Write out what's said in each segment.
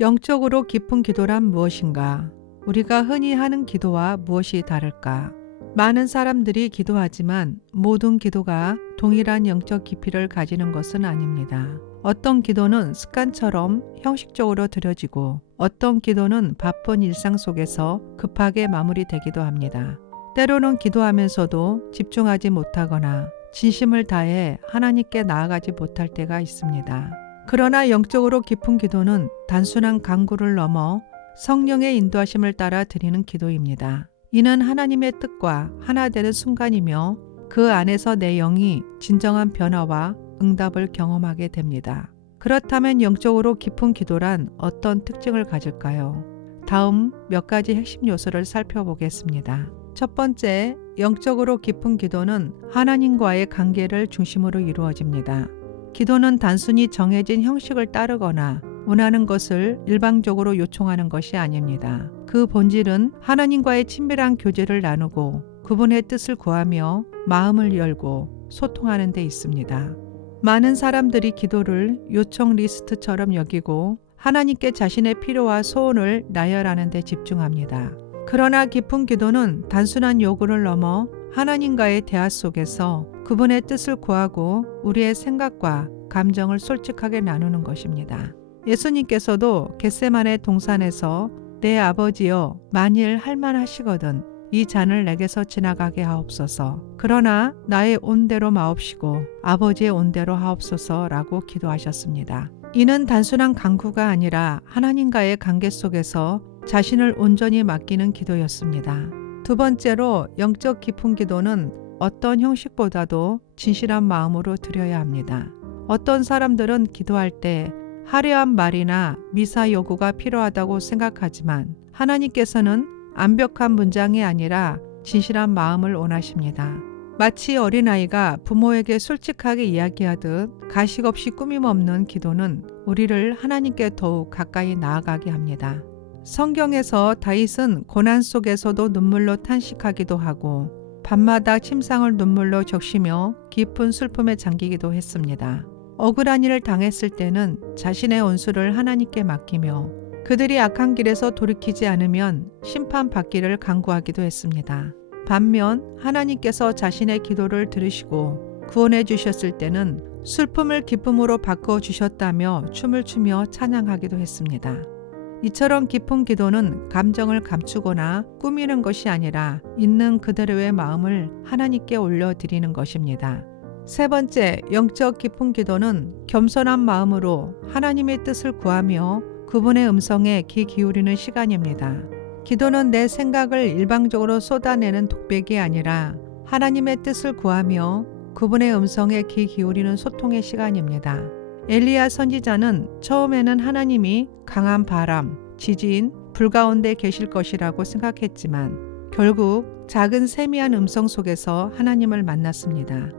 영적으로 깊은 기도란 무엇인가? 우리가 흔히 하는 기도와 무엇이 다를까? 많은 사람들이 기도하지만 모든 기도가 동일한 영적 깊이를 가지는 것은 아닙니다. 어떤 기도는 습관처럼 형식적으로 드려지고 어떤 기도는 바쁜 일상 속에서 급하게 마무리되기도 합니다. 때로는 기도하면서도 집중하지 못하거나 진심을 다해 하나님께 나아가지 못할 때가 있습니다. 그러나 영적으로 깊은 기도는 단순한 간구를 넘어 성령의 인도하심을 따라 드리는 기도입니다. 이는 하나님의 뜻과 하나 되는 순간이며 그 안에서 내 영이 진정한 변화와 응답을 경험하게 됩니다. 그렇다면 영적으로 깊은 기도란 어떤 특징을 가질까요? 다음 몇 가지 핵심 요소를 살펴보겠습니다. 첫 번째, 영적으로 깊은 기도는 하나님과의 관계를 중심으로 이루어집니다. 기도는 단순히 정해진 형식을 따르거나 원하는 것을 일방적으로 요청하는 것이 아닙니다. 그 본질은 하나님과의 친밀한 교제를 나누고 그분의 뜻을 구하며 마음을 열고 소통하는 데 있습니다. 많은 사람들이 기도를 요청 리스트처럼 여기고 하나님께 자신의 필요와 소원을 나열하는 데 집중합니다. 그러나 깊은 기도는 단순한 요구를 넘어 하나님과의 대화 속에서 그분의 뜻을 구하고 우리의 생각과 감정을 솔직하게 나누는 것입니다. 예수님께서도 겟세마네 동산에서 내 아버지여 만일 할만하시거든 이 잔을 내게서 지나가게 하옵소서. 그러나 나의 온대로 마옵시고 아버지의 온대로 하옵소서라고 기도하셨습니다. 이는 단순한 간구가 아니라 하나님과의 관계 속에서 자신을 온전히 맡기는 기도였습니다. 두 번째로 영적 깊은 기도는 어떤 형식보다도 진실한 마음으로 드려야 합니다. 어떤 사람들은 기도할 때 화려한 말이나 미사 요구가 필요하다고 생각하지만 하나님께서는 완벽한 문장이 아니라 진실한 마음을 원하십니다. 마치 어린아이가 부모에게 솔직하게 이야기하듯 가식 없이 꾸밈 없는 기도는 우리를 하나님께 더욱 가까이 나아가게 합니다. 성경에서 다윗은 고난 속에서도 눈물로 탄식하기도 하고 밤마다 침상을 눈물로 적시며 깊은 슬픔에 잠기기도 했습니다. 억울한 일을 당했을 때는 자신의 원수를 하나님께 맡기며 그들이 악한 길에서 돌이키지 않으면 심판받기를 간구하기도 했습니다. 반면 하나님께서 자신의 기도를 들으시고 구원해 주셨을 때는 슬픔을 기쁨으로 바꿔 주셨다며 춤을 추며 찬양하기도 했습니다. 이처럼 깊은 기도는 감정을 감추거나 꾸미는 것이 아니라 있는 그대로의 마음을 하나님께 올려드리는 것입니다. 세 번째, 영적 깊은 기도는 겸손한 마음으로 하나님의 뜻을 구하며 그분의 음성에 귀 기울이는 시간입니다. 기도는 내 생각을 일방적으로 쏟아내는 독백이 아니라 하나님의 뜻을 구하며 그분의 음성에 귀 기울이는 소통의 시간입니다. 엘리야 선지자는 처음에는 하나님이 강한 바람, 지진, 불 가운데 계실 것이라고 생각했지만 결국 작은 세미한 음성 속에서 하나님을 만났습니다.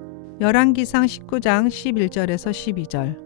열왕기상 19장 11절에서 12절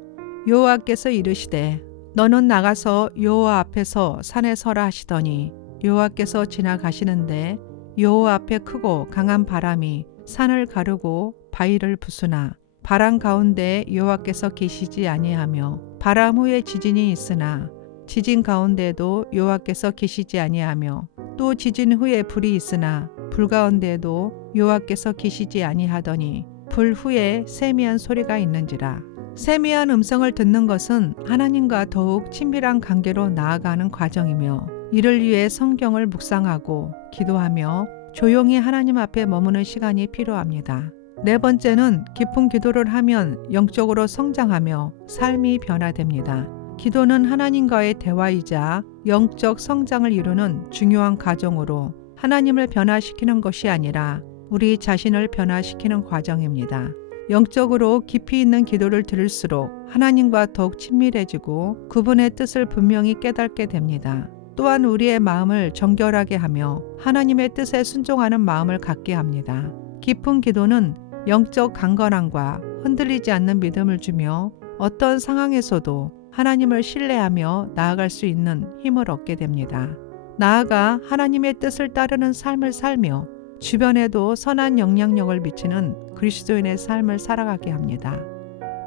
여호와께서 이르시되 너는 나가서 여호와 앞에서 산에 서라 하시더니 여호와께서 지나가시는데 여호와 앞에 크고 강한 바람이 산을 가르고 바위를 부수나 바람 가운데 여호와께서 계시지 아니하며 바람 후에 지진이 있으나 지진 가운데에도 여호와께서 계시지 아니하며 또 지진 후에 불이 있으나 불 가운데에도 여호와께서 계시지 아니하더니 불 후에 세미한 소리가 있는지라. 세미한 음성을 듣는 것은 하나님과 더욱 친밀한 관계로 나아가는 과정이며 이를 위해 성경을 묵상하고 기도하며 조용히 하나님 앞에 머무는 시간이 필요합니다. 네 번째는 깊은 기도를 하면 영적으로 성장하며 삶이 변화됩니다. 기도는 하나님과의 대화이자 영적 성장을 이루는 중요한 과정으로 하나님을 변화시키는 것이 아니라 우리 자신을 변화시키는 과정입니다. 영적으로 깊이 있는 기도를 들을수록 하나님과 더욱 친밀해지고 그분의 뜻을 분명히 깨닫게 됩니다. 또한 우리의 마음을 정결하게 하며 하나님의 뜻에 순종하는 마음을 갖게 합니다. 깊은 기도는 영적 강건함과 흔들리지 않는 믿음을 주며 어떤 상황에서도 하나님을 신뢰하며 나아갈 수 있는 힘을 얻게 됩니다. 나아가 하나님의 뜻을 따르는 삶을 살며 주변에도 선한 영향력을 미치는 그리스도인의 삶을 살아가게 합니다.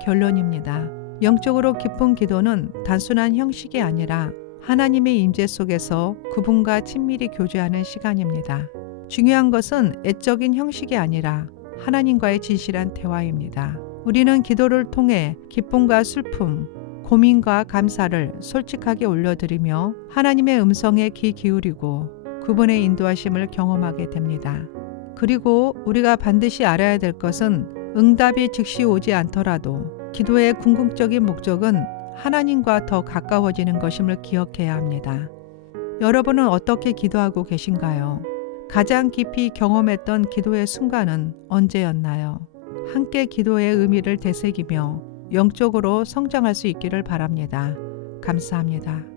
결론입니다. 영적으로 깊은 기도는 단순한 형식이 아니라 하나님의 임재 속에서 그분과 친밀히 교제하는 시간입니다. 중요한 것은 애적인 형식이 아니라 하나님과의 진실한 대화입니다. 우리는 기도를 통해 기쁨과 슬픔, 고민과 감사를 솔직하게 올려드리며 하나님의 음성에 귀 기울이고 그분의 인도하심을 경험하게 됩니다. 그리고 우리가 반드시 알아야 될 것은 응답이 즉시 오지 않더라도 기도의 궁극적인 목적은 하나님과 더 가까워지는 것임을 기억해야 합니다. 여러분은 어떻게 기도하고 계신가요? 가장 깊이 경험했던 기도의 순간은 언제였나요? 함께 기도의 의미를 되새기며 영적으로 성장할 수 있기를 바랍니다. 감사합니다.